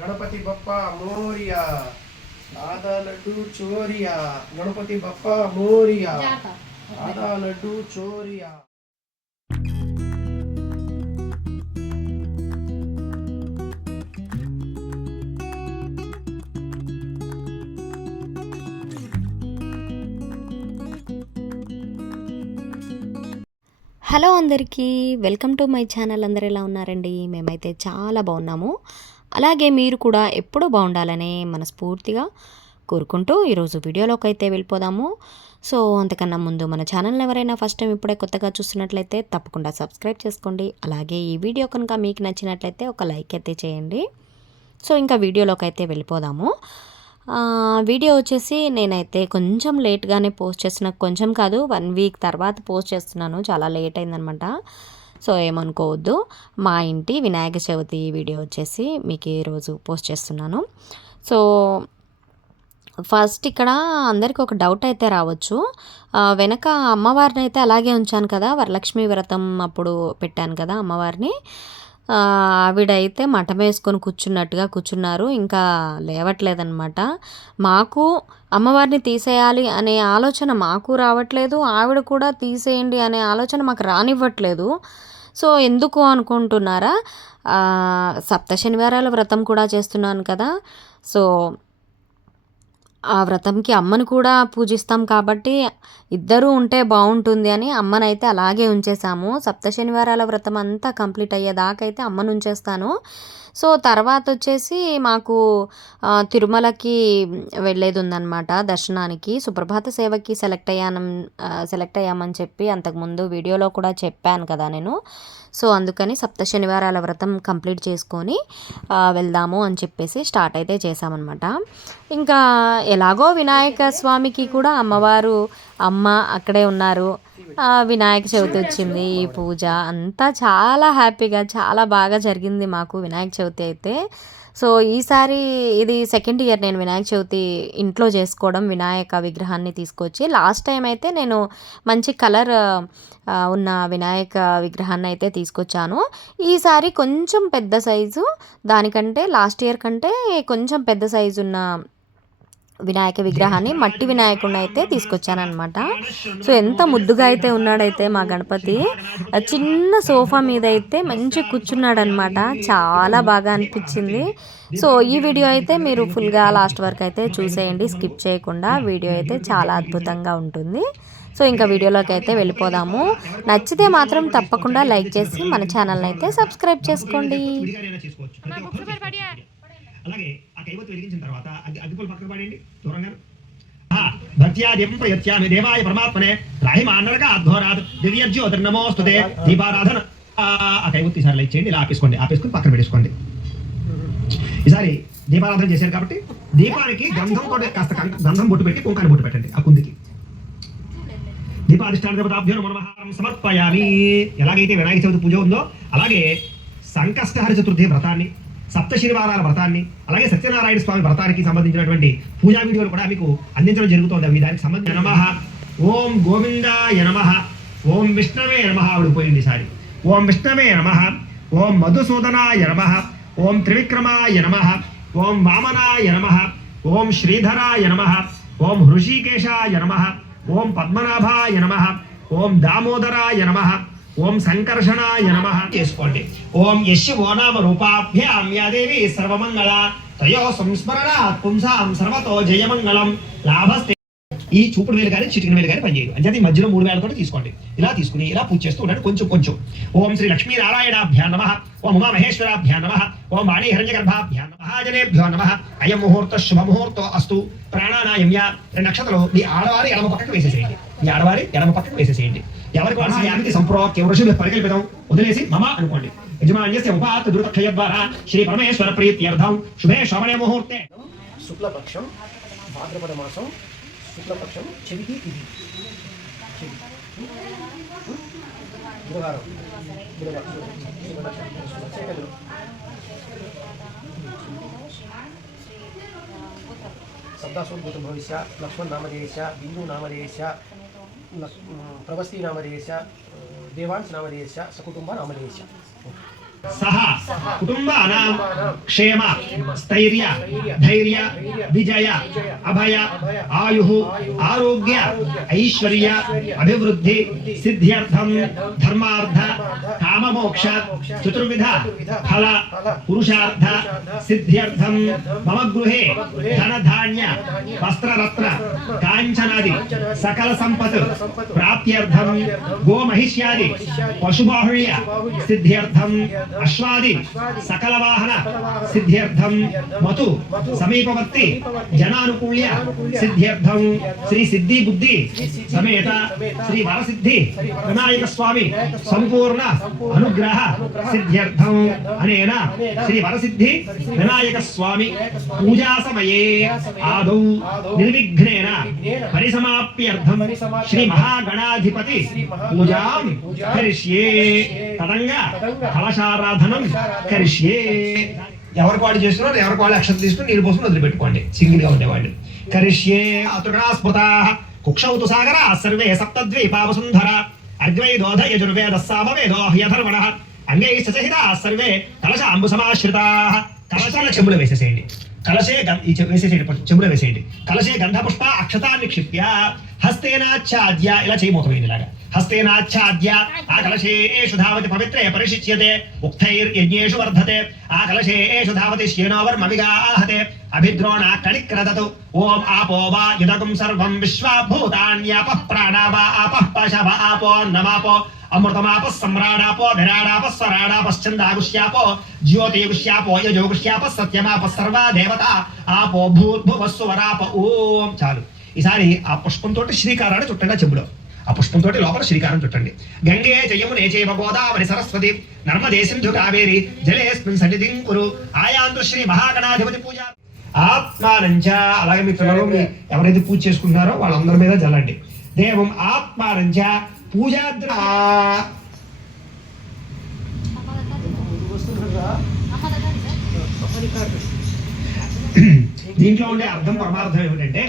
గణపతి బప్ప మోరియా. ఆదా లడ్డు చోరియా. గణపతి బప్ప మోరియా. ఆదా లడ్డు చోరియా. హలో అందరికీ వెల్కమ్ టు మై ఛానల్. అందరు ఎలా ఉన్నారండి? మేమైతే చాలా బాగున్నాము. అలాగే మీరు కూడా ఎప్పుడూ బాగుండాలని మనస్ఫూర్తిగా కోరుకుంటూ ఈరోజు వీడియోలోకి అయితే వెళ్ళిపోదాము. సో అంతకన్నా ముందు మన ఛానల్ ఎవరైనా ఫస్ట్ టైం ఇప్పుడే కొత్తగా చూస్తున్నట్లయితే తప్పకుండా సబ్స్క్రైబ్ చేసుకోండి. అలాగే ఈ వీడియో కనుక మీకు నచ్చినట్లయితే ఒక లైక్ అయితే చేయండి. సో ఇంకా వీడియోలోకి అయితే వెళ్ళిపోదాము వీడియో వచ్చేసి నేనైతే కొంచెం లేట్గానే పోస్ట్ చేసిన కొంచెం కాదు వన్ వీక్ తర్వాత పోస్ట్ చేస్తున్నాను. చాలా లేట్ అయిందనమాట. సో ఏమనుకోవద్దు. మా ఇంటి వినాయక చవితి వీడియో వచ్చేసి మీకు ఈరోజు పోస్ట్ చేస్తున్నాను. సో ఫస్ట్ ఇక్కడ అందరికి ఒక డౌట్ అయితే రావచ్చు. వెనక అమ్మవారిని అయితే అలాగే ఉంచాను కదా వరలక్ష్మి వ్రతం అప్పుడు పెట్టాను కదా అమ్మవారిని. ఆవిడైతే మఠం వేసుకొని కూర్చున్నట్టుగా కూర్చున్నారు ఇంకా లేవట్లేదన్నమాట. మాకు అమ్మవారిని తీసేయాలి అనే ఆలోచన మాకు రావట్లేదు ఆవిడ కూడా తీసేయండి అనే ఆలోచన మాకు రానివ్వట్లేదు. సో ఎందుకు అనుకుంటున్నారా? సప్త శనివారాల వ్రతం కూడా చేస్తున్నాను కదా. సో ఆ వ్రతంకి అమ్మను కూడా పూజిస్తాం కాబట్టి ఇద్దరూ ఉంటే బాగుంటుంది అని అమ్మనైతే అలాగే ఉంచేసాము సప్త శనివారాల వ్రతం అంతా కంప్లీట్ అయ్యేదాకైతే అయితే అమ్మను ఉంచేస్తాను. సో తర్వాత వచ్చేసి మాకు తిరుమలకి వెళ్ళేది ఉందన్నమాట దర్శనానికి. సుప్రభాత సేవకి సెలెక్ట్ అయ్యాను సెలెక్ట్ అయ్యామని చెప్పి అంతకుముందు వీడియోలో కూడా చెప్పాను కదా నేను. సో అందుకని సప్త శనివారాల వ్రతం కంప్లీట్ చేసుకొని వెళ్దాము అని చెప్పేసి స్టార్ట్ అయితే చేశామన్నమాట ఇంకా ఎలాగో వినాయక స్వామికి కూడా అమ్మవారు అమ్మ అక్కడే ఉన్నారు. వినాయక చవితి వచ్చింది ఈ పూజ అంతా చాలా హ్యాపీగా చాలా బాగా జరిగింది మాకు వినాయక చవితి అయితే. సో ఈసారి ఇది సెకండ్ ఇయర్ నేను వినాయక చవితి ఇంట్లో చేసుకోవడం వినాయక విగ్రహాన్ని తీసుకొచ్చి లాస్ట్ టైం అయితే నేను మంచి కలర్ ఉన్న వినాయక విగ్రహాన్ని అయితే తీసుకొచ్చాను. ఈసారి కొంచెం పెద్ద సైజు దానికంటే లాస్ట్ ఇయర్ కంటే కొంచెం పెద్ద సైజు ఉన్న వినాయక విగ్రహాన్ని మట్టి వినాయకుడిని అయితే తీసుకొచ్చానమాట సో ఎంత ముద్దుగా అయితే ఉన్నాడైతే మా గణపతి. చిన్న సోఫా మీద అయితే మంచి కూర్చున్నాడనమాట చాలా బాగా అనిపించింది. సో ఈ వీడియో అయితే మీరు ఫుల్గా లాస్ట్ వరకు అయితే చూసేయండి. స్కిప్ చేయకుండా వీడియో అయితే చాలా అద్భుతంగా ఉంటుంది. సో ఇంకా వీడియోలోకి అయితే వెళ్ళిపోదాము. నచ్చితే మాత్రం తప్పకుండా లైక్ చేసి మన ఛానల్ని అయితే సబ్స్క్రైబ్ చేసుకోండి. అలాగే ఆ వెలిగించిన తర్వాత అగ్గి అగ్గిపుల్ పక్కన పాడండి దూరంగా ఆ, దేవాయ పరమాత్మనే. రాహిమాన్నరక అధ్వరాత్ దివ్య దీపారాధన. ఆ ఆ కైవత్తు ఈసారి ఇలా ఆపేసుకోండి ఆపేసుకుని పక్కన పెట్టేసుకోండి. ఈసారి దీపారాధన చేశారు కాబట్టి దీపానికి గంధం గంధంతో కాస్త గంధం బొట్టు పెట్టి కుంకాన్ని బొట్టు పెట్టండి ఆ కుందికి. దీపాధిష్టాన దేవతాభ్యో నమహారం సమర్పయామి. ఎలాగైతే వినాయక చవితి పూజ ఉందో అలాగే సంకష్టహర చతుర్థి వ్రతాన్ని సప్త వ్రతాన్ని అలాగే సత్యనారాయణ స్వామి వ్రతానికి సంబంధించినటువంటి పూజా వీడియోలు కూడా మీకు అందించడం జరుగుతుంది. అవి దానికి సంబంధించిన నమ. ఓం గోవిందాయ నమ. ఓం విష్ణవే నమ ఆవిడ పోయింది సారి ఓం విష్ణవే నమ. ఓం మధుసూదనాయ నమ. ఓం త్రివిక్రమాయ నమ. ఓం వామనాయ నమ. ఓం శ్రీధరాయ నమ. ఓం హృషికేశాయ నమ. ఓం పద్మనాభాయ నమ. ఓం దామోదరాయ నమ. ఓం సంకర్షణాయ నమ. చేసుకోండి ఓం యశ్ ఓ నామ రూపాభ్యాం సర్వమంగళ. తయో సంస్మరణాత్ పుంసాం సర్వతో జయమంగళం. లాభస్తే ఈ చూపుడు వేలు కానీ చిటికిన వేలు కానీ పనిచేయదు. అంటే మధ్యలో మూడు వేలతో తీసుకోండి. ఇలా తీసుకుని ఇలా పూజ చేస్తూ ఉండండి కొంచెం కొంచెం. ఓం శ్రీ లక్ష్మీ నారాయణాభ్యా నమ. ఓం ఉమా మహేశ్వరాభ్యా నమ. ఓం వాణి హిరణ్యగర్భాభ్యా నమ. మహాజనేభ్యో నమ. అయం ముహూర్త శుభముహూర్తో అస్తు. ప్రాణానాయమ్య రెండు నక్షత్రాలు మీ ఆడవారి ఎడమ పక్కకు వేసేసేయండి. మీ ఆడవారి ఎడమ పక్కకు వేసేసేయండి. ఎవరికి వారి యామికి సంప్రోక్య వృషభ పరికల్పితం వదిలేసి మమ అనుకోండి యజమాన్యస్య ఉపాత్ దుర్గక్షయ ద్వారా శ్రీ పరమేశ్వర ప్రీత్యర్థం శుభే శ్రవణే ముహూర్తే శుక్లపక్షం భాద్రపద మాసం శుక్లపక్షం చెవికి ఇది చెవి బుధవారం బుధవారం భవిష్య లక్ష్మణ్ నామధేయస్య బిందు నామధేయస్య प्रवस्ती नाम रेश देवांश नाम सकुटुंब नाम सह कुटुंबना क्षेम स्थर्य धैर्य विजय अभय आयु आरोग्य ऐश्वर्य अभिवृद्धि सिद्ध्यर्थ धर्मार्थ కామమోక్ష చతుర్విధ ఫల పురుషార్థ సిద్ధ్యర్థం మమ గృహే ధనధాన్య వస్త్రరత్న కాంచనాది సకల సంపత్ ప్రాప్త్యర్థం గోమహిష్యాది పశుబాహుళ్య సిద్ధ్యర్థం అశ్వాది సకల వాహన సిద్ధ్యర్థం మతు సమీపవర్తి జనానుకూల్య సిద్ధ్యర్థం శ్రీ సిద్ధి బుద్ధి సమేత శ్రీ వరసిద్ధి వినాయక స్వామి సంపూర్ణ అనుగ్రహ సిద్ధ్యర్థం అనేన శ్రీ వరసిద్ధి వినాయక స్వామి పూజా సమయే ఆదౌ నిర్విఘ్నేన పరిసమాప్యర్థం శ్రీ మహాగణాధిపతి పూజాం కరిష్యే. తదంగా కలశారాధనం కరిష్యే. ఎవరికి వాళ్ళు చేస్తున్నారు ఎవరికి వాళ్ళు అక్షత తీసుకుని నీళ్ళు పోసుకుని వదిలిపెట్టుకోండి. సింగిల్గా ఉండేవాళ్ళు. కరిష్యే అతుడా స్మృత కుక్షౌతు సాగర సర్వే సప్తద్వీపావసుంధర. అద్వైదోధ యజుర్వేద సామవేదో హ్యధర్మణ అంగై సహిత సర్వే కలశ అంబు సమాశ్రిత కలశాల చెంబులు వేసేసేయండి కలశే ఈ వేసేసేయండి చెంబులు వేసేయండి కలశే గంధపుష్ప అక్షతాన్ని క్షిప్య హస్తేనాచ్ఛాద్య ఇలా చేయబోతుంది ఇలాగా హస్తేనాచ్ఛాద్య ఆ కలశేషు ధావతి పవిత్రే పరిశిచ్యతే ఉక్తైర్యజ్ఞేషు వర్ధతే ఆ కలశేషు ధావతి శ్యేనోవర్మవిగాహతే అభిద్రోణ కణిక్రదతు ఓం ఆపో వా యుదకం సర్వం విశ్వభూతాన్యాపః ప్రాణా వా ఆపః పశవ ఆపో నమాపో అమృతమాప సమ్రాడాపో విరాడాప స్వరాడాపశ్చందాగుష్యాపో జ్యోతిగుష్యాపో యజోగుష్యాప సత్యమాప సర్వా దేవత ఆపో భూర్భువస్సువరాప ఓం చాలు ఈసారి ఆ పుష్పంతో శ్రీకారాన్ని చుట్టండి ఆ చెంబులో. ఆ పుష్పంతో లోపల శ్రీకారం చుట్టండి. గంగే జయమునే చైవ గోదావరి సరస్వతి నర్మదే సింధు కావేరి జలేస్మిన్ సన్నిధిం కురు ఆయాంతు శ్రీ మహాగణాధిపతి పూజ. ఆత్మానంచ. అలాగే మిత్రులలో మీ ఎవరైతే పూజ చేసుకుంటున్నారో వాళ్ళందరి మీద జల్లండి. దేవం ఆత్మానంచ. పూజాద్ర దీంట్లో ఉండే అర్థం పరమార్థం ఏమిటంటే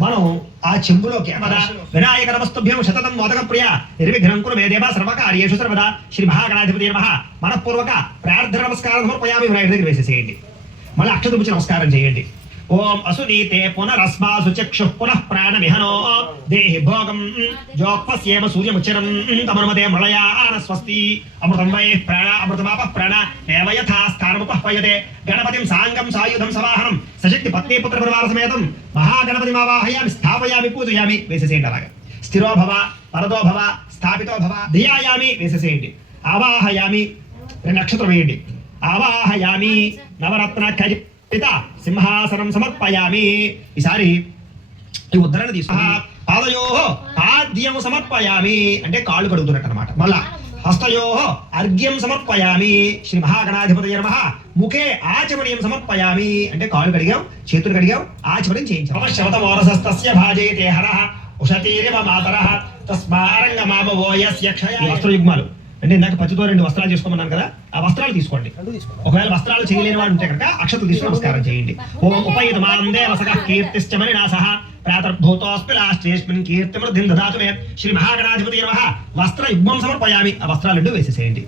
మనం ఆ చెంబులోకి అమర వినాయక నమస్తుభ్యం శతతం మోదక ప్రియ నిర్విఘ్నం కురు మే దేవ సర్వకార్యేషు సర్వదా. శ్రీ మహాగణాధిపతి నమః. మనఃపూర్వక ప్రార్థన నమస్కారం సమర్పయామి వినాయకుడి దగ్గర వేసేసేయండి. మళ్ళీ అక్షత నమస్కారం చేయండి. ఓం అసునీతే పునరస్మాసు చక్షు పునః ప్రాణమిహనో. దేహి భోగం జోక్పస్యేమ సూర్యముచ్చరం. తమనుమతే మృళయాన స్వస్తి అమృతం వై ప్రాణ అమృతమాప ప్రాణ ఏవ యథా స్థానముపహ్వయతే గణపతిం సాంగం సాయుధం సవాహనం సశక్తి పత్ని పుత్ర పరివార సమేతం. మహాగణపతి ఆవాహయామి స్థాపయామి పూజయామి వేసేసేయండి అలాగా. స్థిరో భవ పరదో భవ స్థాపితో భవ ధియాయామి వేసేసేయండి. ఆవాహయామి నక్షత్రం వేయండి. ఆవాహయామి నవరత్న ఖచ్చిత సింహాసనం సమర్పయామి. ఈసారి ఈ ఉద్ధరణ తీసుకుని పాదయో పాద్యం సమర్పయామి అంటే కాళ్ళు కడుగుతున్నట్టు అనమాట మళ్ళా హస్తయో అర్ఘ్యం సమర్పయామి. శ్రీ మహాగణాధిపతి నమ. ముఖే ఆచమనీయం సమర్పయామి. అంటే కాళ్ళు కడిగాం చేతులు కడిగాం ఆచమనం చేయించాం శవత మోరసస్తస్య భాజయతే హర. ఉషతీరివ మాతర. తస్మారంగ మామవో యస్య క్షయ వస్త్రయుగ్మాలు. అంటే ఇందాక పచ్చితో రెండు వస్త్రాలు చేసుకోమన్నాను కదా ఆ వస్త్రాలు తీసుకోండి. ఒకవేళ వస్త్రాలు చేయలేని వాడు ఉంటే కనుక అక్షతలు తీసుకుని నమస్కారం చేయండి. ఓం ఉపయుత మాం దేవసక కీర్తిశ్చమని నాసః ప్రాతర్భూతోస్మి లాస్టేస్మిన్ కీర్తి వృద్ధిం దదాతు మే శ్రీ మహాగణాధిపతి నమః. వస్త్ర యుగ్మం సమర్పయామి. ఆ వస్త్రాలు వేసేసేయండి.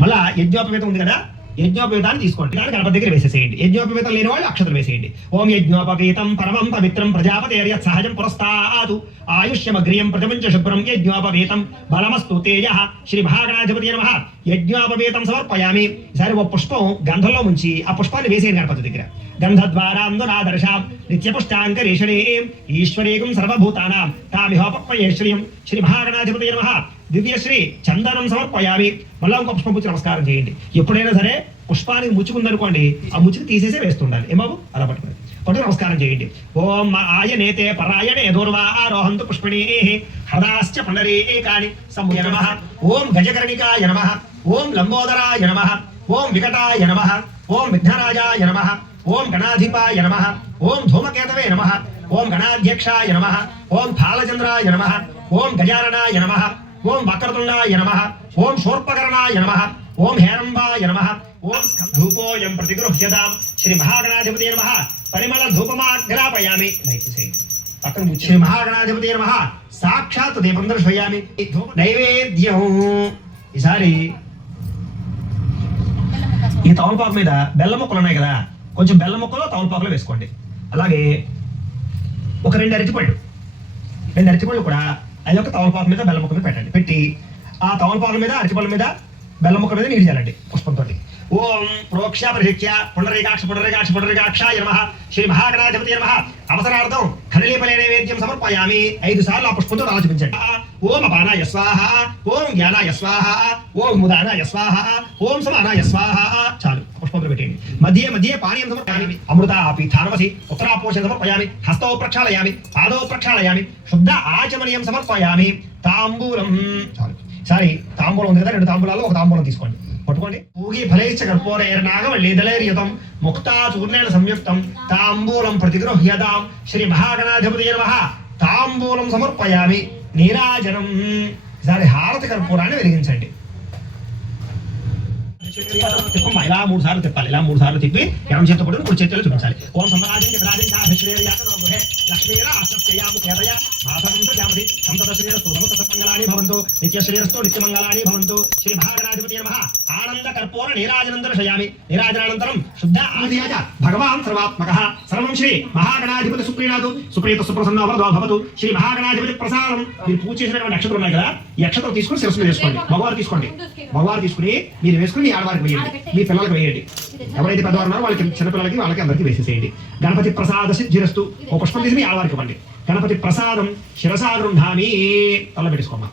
మళ్ళా యజ్ఞోపవేతం ఉంది కదా యజ్ఞోపేతాన్ని తీసుకోండి. దాన్ని గణపతి దగ్గర వేసేసేయండి. యజ్ఞోపేతం లేని వాళ్ళు అక్షతలు వేసేయండి. ఓం యజ్ఞోపవేతం పరమం పవిత్రం ప్రజాపతేర్య సహజం పురస్తాదు. ఆయుష్యమగ్రియం ప్రథమంచ శుభ్రం యజ్ఞోపవేతం. బలమస్తు తేజ. శ్రీ మహాగణాధిపతి నమ. యజ్ఞోపవేతం సమర్పయామి. సరే ఓ పుష్పం గంధంలో ముంచి ఆ పుష్పాన్ని వేసేయండి గణపతి దగ్గర. గంధద్వారాందునాదర్శ నిత్యపుష్టాంకరేషణే ఈశ్వరీకం సర్వభూతానాం. తామిహోపక్వయే శ్రీ మహాగణాధిపతి నమ. దివ్యశ్రీ చందనం సమర్పయామి. మళ్ళా ఇంకో పుష్పం నమస్కారం చేయండి. ఎప్పుడైనా సరే పుష్పానికి ముచ్చుకుందనుకోండి ఆ ముచ్చుకు తీసేసే వేస్తుండాలి. ఏ బాబు? అలా పట్టుకుని పట్టు నమస్కారం చేయండి. ఓం ఆయనేతే పరాయణే దూర్వా ఆరోహంతు పుష్పిణీ. హృదాశ్చ పునరీకాని సమ్య నమ. ఓం గజకర్ణికాయ నమ. ఓం లంబోదరాయ నమ. ఓం వికటాయ నమ. ఓం విఘ్నరాజాయ నమ. ఓం గణాధిపాయ నమ. ఓం ధూమకేతవే నమ. ఓం గణాధ్యక్షాయ నమ. ఓం ఫాలచంద్రాయ నమ. ఓం గజాననాయ నమ. ఓం వక్రతుండాయ నమ ఓం శూర్పకరణాయ నమ ఓం హేరంబాయ నమ ఓం ధూపోయం ప్రతిగృహ్యతాం. శ్రీ మహాగణాధిపతి నమ పరిమళ ధూపమాగ్రాపయామి పక్కన శ్రీ మహాగణాధిపతి నమ సాక్షాత్ దీపం దర్శయామి. నైవేద్యం. ఈసారి ఈ తమలపాకు మీద బెల్ల ముక్కలు ఉన్నాయి కదా కొంచెం బెల్ల ముక్కలు తమలపాకులో వేసుకోండి. అలాగే ఒక రెండు అరటిపళ్ళు. రెండు అరటిపళ్ళు కూడా అది ఒక తవలపాకు మీద బెల్లం ముక్క మీద పెట్టండి. పెట్టి ఆ తవలపాకు మీద అరటిపళ్ళ మీద బెల్లం ముక్క మీద నీళ్ళు చేయాలండి పుష్పంతో ఓం ప్రోక్ష పరిహిత్య పునరేకాక్ష పునరేకాక్ష పునరేకాక్ష యమ శ్రీ మహాగణాధిపతి యమ అవసరార్థం ఖనలీపలే నైవేద్యం సమర్పయామి. ఐదు సార్లు ఆ పుష్పంతో ఆలోచించండి ఓం అపానాయ స్వాహ. ఓం జ్ఞానాయ స్వాహ. ఓం ముదానాయ స్వాహ. ఓం సమానాయ స్వాహ. చాలు. పుష్పంతో పెట్టండి మధ్య మధ్య పానీయం సమర్పయామి అమృత పీఠానమసి ఉత్తరాపోషణ సమర్పయామి హస్తో ప్రక్షాళయామి పాదో ప్రక్షాళయామి శుద్ధ ఆచమనీయం సమర్పయామి. తాంబూలం. చాలు. సారీ తాంబూలం ఉంది కదా రెండు తాంబూలాలు ఒక తాంబూలం తీసుకోండి. పట్టుకోండి. పూగి ఫలైశ్చ కర్పూరేర నాగవల్లి దళైర్యతం ముక్తా చూర్ణేన సంయుక్తం తాంబూలం ప్రతిగృహ్యతాం శ్రీ మహాగణాధిపతి నమః. తాంబూలం సమర్పయామి. నీరాజనం. ఈసారి హారతి కర్పూరాన్ని వెలిగించండి. తిప్పమ్మా ఇలా మూడు సార్లు తిప్పాలి ఇలా మూడు సార్లు తిప్పి ఎడం చేతితో పట్టుకుని కుడి చేతిలో చూపించాలి ఓం సంబరాజం జగరాజం చాభిశ్రేయ లక్ష్మీర ఆశ్రయయాము కేతయ మాసంత జామతి సంతత శ్రీరస్తు భవంతు నిత్య శ్రీరస్తు నిత్యమంగళాని భవంతు శ్రీ మహాగణాధిపతి నమః ఆనంద కర్పూర నీరాజనం శయామి నీరాజనానంతరం శుద్ధ ఆదియాజ భగవాన్ సర్వాత్మక సర్వం శ్రీ మహాగణాధిపతి సుప్రీణాదు సుప్రీత సుప్రసన్న భవతు. శ్రీ మహాగణాధిపతి ప్రసాదం. మీరు పూజ చేసినటువంటి నక్షత్రం ఉన్నాయి కదా. ఈ నక్షత్రం తీసుకుని శిరస్సు మీద వేసుకోండి. మగవారు తీసుకోండి భగవారు తీసుకుని మీరు వేసుకుని ఆడవారికి వేయండి మీ పిల్లలకు వేయండి. ఎవరైతే పెద్దవారు ఉన్నారో వాళ్ళకి చిన్నపిల్లలకి వాళ్ళకి అందరికీ వేసేసేయండి. గణపతి ప్రసాద సిద్ధిరస్తు ఒక పుష్పం తీసి మీ ఆడవారికి ఇవ్వండి. గణపతి ప్రసాదం శిరసా తల పెట్టుకోమా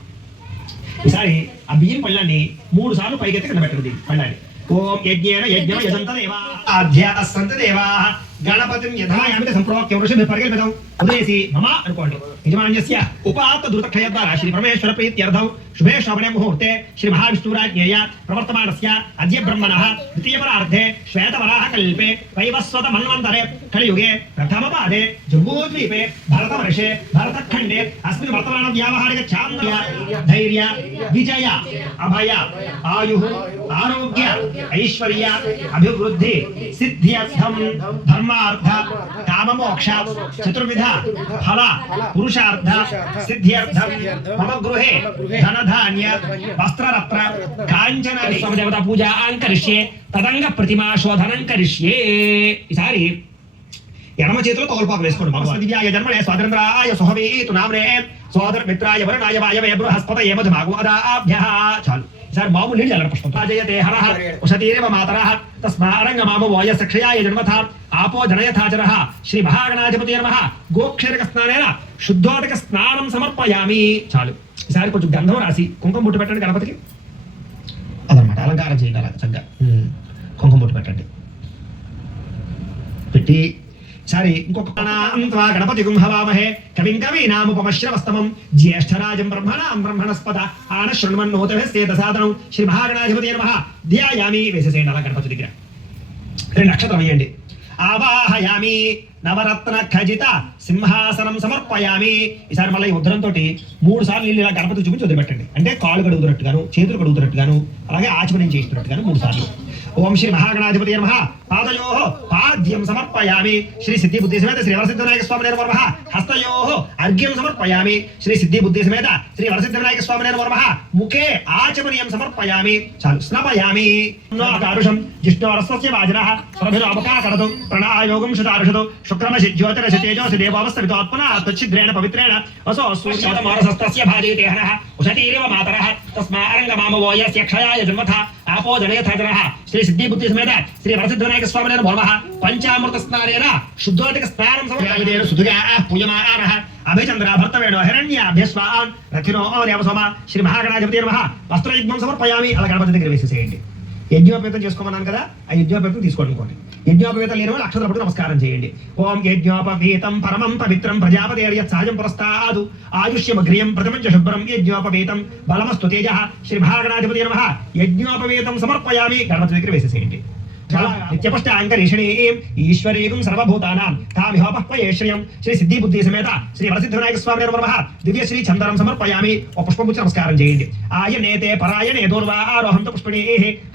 ఈసారి ఆ బియ్యం పళ్ళాన్ని మూడు సార్లు పైకెత్తి కింద పెట్టండి పళ్ళాన్ని. ఓం యజ్ఞేన యజ్ఞ యజంత దేవా. అధ్యాసంత దేవా. గణపతిం యథాయామిత సంప్రోక్య వృషభ పరిగెల్పితం ఉదయసి మమ అనుకోండి యజమాన్యస్య ఉపాత్త దుర్తక్షయ ద్వారా శ్రీ పరమేశ్వర ప్రీత్యర్థం శుభే శ్రవణే ముహూర్తే శ్రీ మహావిష్ణురాజ్ఞేయ ప్రవర్తమానస్య అద్య బ్రహ్మణః ద్వితీయపరార్ధే శ్వేతవరాహ కల్పే వైవస్వత మన్వంతరే కలియుగే ప్రథమ పాదే జంబూద్వీపే భరతవర్షే భరతఖండే అస్మిన్ వర్తమాన వ్యావహారిక ఛాందయ ధైర్య విజయ అభయ ఆయు ఆరోగ్య ఐశ్వర్య అభివృద్ధి సిద్ధ్యర్థం ధర్మార్థ కామమోక్ష చతుర్విధ ఫల పురుషార్థ సిద్ధ్యర్థం మమ గృహే ధనధాన్య వస్త్రరత్న కాంచన దేవత పూజ కరిష్యే తదంగ ప్రతిమా శోధనం కరిష్యే ఈసారి ఎడమ చేతిలో తోల్పాకు వేసుకోండి మగవారి దివ్యాయ జన్మనే స్వాతంత్రాయ సుహవేతు నామ్నే సోదర మిత్రాయ వరుణాయ వాయవే బృహస్పత ఏమధ భాగవదాభ్య చాలు. సార్ మామూలు నీళ్ళు చల్లడం పుష్పం రాజయతే హరః. ఉషతీరేవ మాతరః. తస్మారంగ మామ వాయ సక్షయాయ జన్మథ. ఆపో జనయథాచరః. శ్రీ మహాగణాధిపతి నమః. గోక్షరక స్నానేన శుద్ధోదక స్నానం సమర్పయామి. చాలు. ఈసారి కొంచెం గంధం రాసి కుంకుమ బుట్టు పెట్టండి గణపతికి. అదనమాట అలంకారం చేయండి అలా చక్కగా. కుంకుమ బుట్టు పెట్టండి. పెట్టి సరే ఇంకొక గణపతి కుంభవామహే కవిం కవీనాముపమశ్రవస్తమం జ్యేష్ఠరాజం బ్రహ్మణాం బ్రహ్మణస్పద. ఆన శృణ్వన్నోతభస్తే సాధనం శ్రీ మహాగణాధిపతి నమః. ధ్యాయామి వేసేసేయండి అలా గణపతి దగ్గర రెండు నక్షత్రం వేయండి. ఆవాహయామి నవరత్న ఖజిత సింహాసనం సమర్పయామి. ఈసారి మళ్ళీ ఉద్రంతో మూడు సార్లు నీళ్ళు ఇలా గణపతి చూపించి వదిలిపెట్టండి. అంటే కాళ్ళు కడుగుతున్నట్టుగాను చేతులు కడుగుతున్నట్టుగాను అలాగే ఆచమనం చేస్తున్నట్టుగాను మూడు సార్లు. ఓం శ్రీ మహాగణాధిపతి నమ పాదయో పాద్యం సమర్పయామి శ్రీ సిద్ధి బుద్ధి సమేత శ్రీ వరసిద్ధనాయక స్వామి నమ హస్తయో అర్ఘ్యం సమర్పయామి శ్రీ సిద్ధి బుద్ధి సమేత శ్రీ వరసిద్ధనాయక స్వామి నమ ముఖే ఆచమనీయం సమర్పయామి చాలు స్నపయామి కారుషం జిష్ణోరస్వస్య వాజన స్వభిరాపకాకరతు ప్రణాయోగం శతారుషతు శుక్రమసి జ్యోతిరసి తేజోసి దేవావస్థితోత్మన తచ్చిద్రేణ పవిత్రేణ వసో సూర్యోతమోరసస్తస్య భాజయతే హరః ఉషతీరేవ మాతరః తస్మారంగ మామవో యస్య క్షయాయ జన్మథ ఆపో జనయథాజనః శ్రీ సిద్ధిబుద్ధి సమేత శ్రీ వరసిద్ధనాయక స్వామి నమః పంచామృత స్నానేన శుద్ధోదక స్నానం సమర్పయామి సుధుగా పూయమానః అభిచంద్ర భర్తవేణో హిరణ్యాభ్యస్వాన్ రథినో రేవసోమ శ్రీ మహాగణాధిపతి నమః. వస్త్రయుగ్మం సమర్పయామి. అలా గణపతి దగ్గర వేసేసేయండి. యజ్ఞోపేతం చేసుకోమన్నాను కదా ఆ యజ్ఞోపేతం తీసుకోండి ఇంకోటి యజ్ఞోపవేతం లేని వాళ్ళు అక్షతల పట్టు నమస్కారం చేయండి. ఓం యజ్ఞోపవేతం పరమం పవిత్రం ప్రజాపతేర్య సాయం పురస్తాదు. ఆయుష్యమగ్రియం ప్రథమం చ శుభ్రం యజ్ఞోపవేతం. బలమస్తు తేజ. శ్రీభాగణాధిపతి నమ. యజ్ఞోపవేతం సమర్పయామి. గణపతి దగ్గర వేసేసేయండి. నిత్యపష్టాంకరీషణీం ఈశ్వరీం సర్వభూతానాం. తామిహోపహ్వయేశ్రయం. శ్రీ సిద్ధి బుద్ధి సమేత శ్రీ వరసిద్ధవినాయక స్వామి నమ. దివ్య శ్రీ చందనం సమర్పయామి. ఒక పుష్పముచ్చి నమస్కారం చేయండి. ఆయనేతే పరాయణే దూర్వా ఆరోహంత పుష్పిణీ.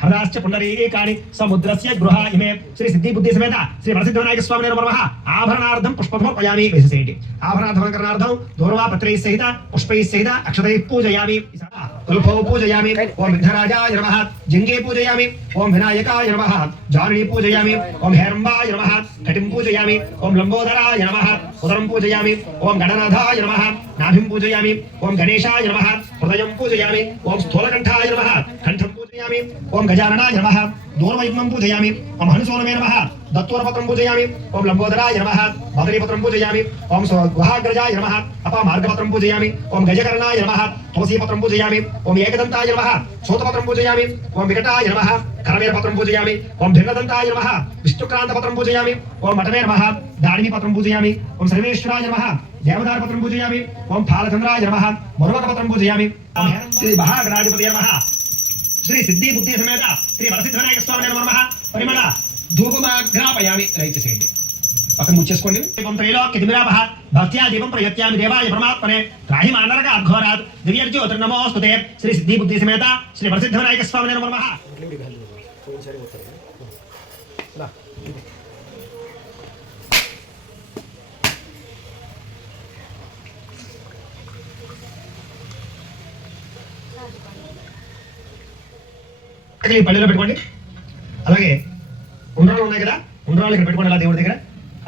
హృదాశ్చ పుండరీకాని సముద్రస్య గృహ ఇమే. శ్రీ సిద్ధి బుద్ధి సమేత శ్రీ వరసిద్ధవినాయక స్వామి నమ. ఆభరణార్థం పుష్పమర్పయామి వేసేయండి ఆభరణార్థం దూర్వా పత్రై సహిత పుష్పై సహిత అక్షతైः పూజయామి. తుల్పౌ పూజయామి. ఓం విఘ్నరాజాయ నమః. జంగే పూజయామి. ఓం వినాయకాయ నమః. జానుని పూజయామి ఓం హేరంబాయ నమః కటిం పూజయామి ఓం లంబోదరాయ నమః ఉదరం పూజయామి ఓం గణనాథాయ నమః నాభిం పూజయామి ఓం గణేశాయ నమః హృదయం పూజయామి ఓం స్థూలకంఠాయ నమః కంఠం పూజయామి ఓం గజాననాయ నమః దూర్వైగ్మం పూజయామి ఓం హనుసోనమే నమః దత్తోరపత్రం పూజయామి ఓం లంబోదరాయ నమః భద్రీపత్రం పూజయామి ఓం గుహాగ్రజాయ నమః అపమార్గపత్రం పూజయామి ఓం గజకర్ణాయ నమః తులసీపత్రం పూజయామి ఓం ఏకదంతాయ నమః సూతపత్రం పూజయామి ఓం వికటాయ నమః కరమేరపత్రం పూజయామి ఓం భిన్నదంతాయ నమః విష్ణుక్రాంతపత్రం పూజయామి ఓం మఠమే నమః దాడిమీపత్రం పూజయామి ఓం సర్వేశ్వరాయ నమః దేవదారపత్రం పూజయామి ఓం ఫాలచంద్రాయ నమః మరువకపత్రం పూజయామి ఓం మహాగణాధిపతి నమః శ్రీ సిద్ధి బుద్ధి సమేత శ్రీ వరసిద్ధ వినాయక స్వామి నమ. పరిమళ ధూపమాఘ్రాపయామి లైట్ పక్కన ముచ్చేసుకోండి. దీపం త్రైలోక్య దిమిరాపహ. భక్త్యా దీపం ప్రయత్యామి దేవాయ పరమాత్మనే. రాహి మానరక అఘోరాత్. దివ్యర్జ్యోతిర్నమోస్తుతే శ్రీ సిద్ధి బుద్ధి సమేత శ్రీ వరసిద్ధ వినాయక స్వామి నమ లిమిట్ గాలి పోయినసారి పోతారు రా ఈ పల్లెలో పెట్టుకోండి అలాగే ఉండ్రాలు ఉన్నాయి కదా ఉండ్రాలు ఇక్కడ పెట్టుకోండి అలా దేవుడి దగ్గర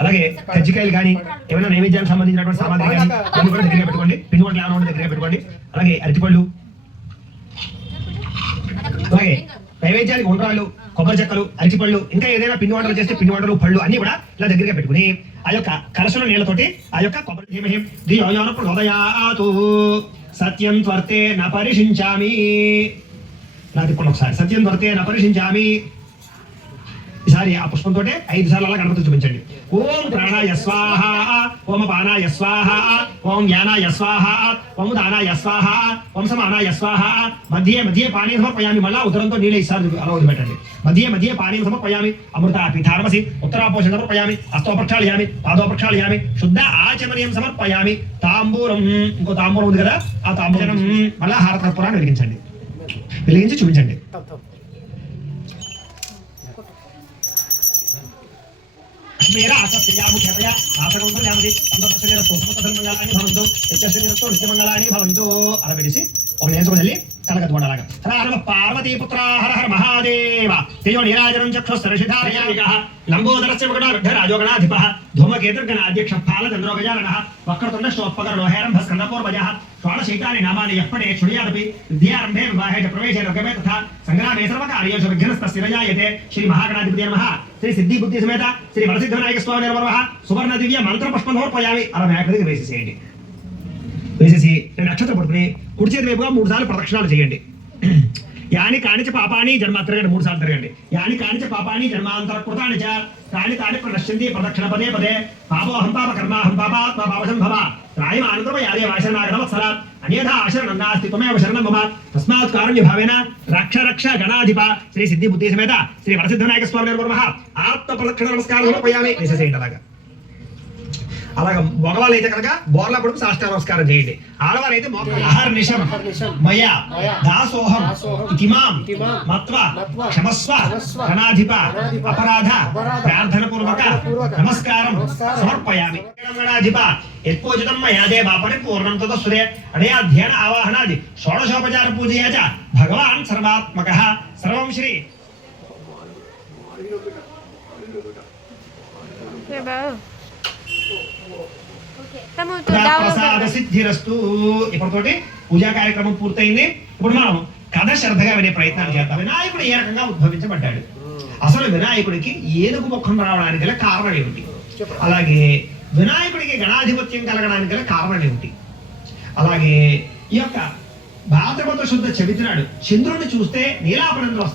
అలాగే కజ్జికాయలు కానీ ఏమైనా నైవేద్యానికి సంబంధించినటువంటి సామాగ్రి కానీ కూడా దగ్గర పెట్టుకోండి పిండి వంటలు ఏమైనా ఉంటే దగ్గర పెట్టుకోండి అలాగే అరటిపళ్ళు అలాగే నైవేద్యానికి ఉండ్రాలు కొబ్బరి చెక్కలు అరటిపళ్ళు ఇంకా ఏదైనా పిండి వంటలు చేస్తే పిండి వంటలు పళ్ళు అన్ని కూడా ఇలా దగ్గరగా పెట్టుకుని ఆ యొక్క కలశల నీళ్ళతోటి ఆ యొక్క కొబ్బరి ధీమహి సత్యం త్వర్తే న పరిశించామి నాకు ఒకసారి సత్యం త్వర్తే న పరిశించామి ఈసారి ఆ పుష్పంతో ఐదు సార్లు అలా గణపతి చూపించండి. ఓం ప్రాణాయ స్వాహ ఓం పానాయ స్వాహ ఓం యానాయ స్వాహ ఓం దానాయ స్వాహ ఓం సమానాయ స్వాహ. మధ్య మధ్య పానీ సమర్పయామి మళ్ళా ఉత్తరంతో నీళ్ళ ఈసారి అలా వదిలిపెట్టండి. మధ్య మధ్య పానీ సమర్పయామి అమృత పిఠార్మసి ఉత్తరాపోషణ సమర్పయామి హస్తో పాదోపక్షాళయామి శుద్ధ ఆచమనీయం సమర్పయామి. తాంబూరం ఇంకో తాంబూరం ఉంది కదా ఆ తాంబూరం మళ్ళా హారతర్పురాన్ని వెలిగించండి. వెలిగించి చూపించండి తప్ తప్ मेरा आसक्तिया मुख्यतया आसकं यामति अन्धपक्षेन स्तोत्रपत्रमङ्गलानि भवन्तु यच्चस्य नित्यमङ्गलानि भवन्तु అలా పెడిసి ఒక నేర్చుకోవాలి కలగత్తుకోండి అలాగా హర హర పార్వతీపుత్ర హర హర మహాదేవ. తేజో నీరాజనం చక్షు చక్షుస్తరశిధారయామికः లంబోదరస్య మగడాఢ్య రాజోగణాధిప. ధూమకేతుర్గణాధ్యక్ష ఫాలచంద్రో గజాననः వక్రతుండ శ్రోత్పకరణో హేరంభ స్కందపూర్వజ షోడశైతాని నామాని యః పడే విద్యారంభే వివాహే చ ప్రవేశే లోకమే తథా. సంగ్రామే సర్వకార్యేషు విఘ్నస్తస్య విజాయతే శ్రీ మహాగణాధిపతి నమః. శ్రీ సిద్ధి బుద్ధి సమేత. శ్రీ వరసిద్ధవినాయక స్వామి నమః. సువర్ణ దివ్య మంత్ర పుష్పం సమర్పయామి అలా మేకడికి వేసేసేయండి వేసేసి రెండు నక్షత్ర పడుకుని కుడి చేతి వైపుగా మూడు సార్లు ప్రదక్షిణాలు చేయండి. యాని కానిచ పాపాని జన్మ తిరగండి మూడు సార్లు తిరగండి. యాని కానిచ పాపాని జన్మాంతర కృతాని చ తాని తాని ప్రణశ్యంతి ప్రదక్షిణ పదే పదే. పాపోహం పాప కర్మాహం పాపాత్మ పాపసంభవ త్రాయం ఆనందమ యాదే వాసనాగణవత్సర అన్యథా ఆశరణం నాస్తి త్వమేవ శరణం మమ. తస్మాత్ కారుణ్య భావేన రక్ష రక్ష గణాధిప. శ్రీ సిద్ధి బుద్ధి సమేత శ్రీ వరసిద్ధనాయక స్వామి నమః ఆత్మ ప్రదక్షిణ నమస్కారం సమర్పయామి. వేసేసేయండి అలాగా మగవాళ్ళు అయితే కనుక బోర్ల పడుకు సాష్టాంగ నమస్కారం చేయండి. ఆడవారు అయితే అహర్నిశం మయా దాసోహం ఇతిమాం మత్వ క్షమస్వ గణాధిప అపరాధ ప్రార్థన పూర్వక నమస్కారం సమర్పయామి. గణాధిప యత్పూజితం మయా దేవ పరిపూర్ణం తదస్సురే అడయా ధ్యాన ఆవాహనాది. షోడశోపచార పూజయా చ. భగవాన్ సర్వాత్మకః. సర్వం శ్రీ baru. సిద్ధిరస్తు. ఇప్పటితోటి పూజా కార్యక్రమం పూర్తయింది. ఇప్పుడు మనం కథ శ్రద్ధగా వినే ప్రయత్నం చేద్దాం. వినాయకుడు ఏ రకంగా ఉద్భవించబడ్డాడు? అసలు వినాయకుడికి ఏనుగు ముఖం రావడానికి గల కారణం ఏమిటి? అలాగే వినాయకుడికి గణాధిపత్యం కలగడానికి గల కారణం ఏమిటి? అలాగే ఈ యొక్క భాద్రపద శుద్ధ చవితినాడు చంద్రుడిని చూస్తే నీలాపనంలో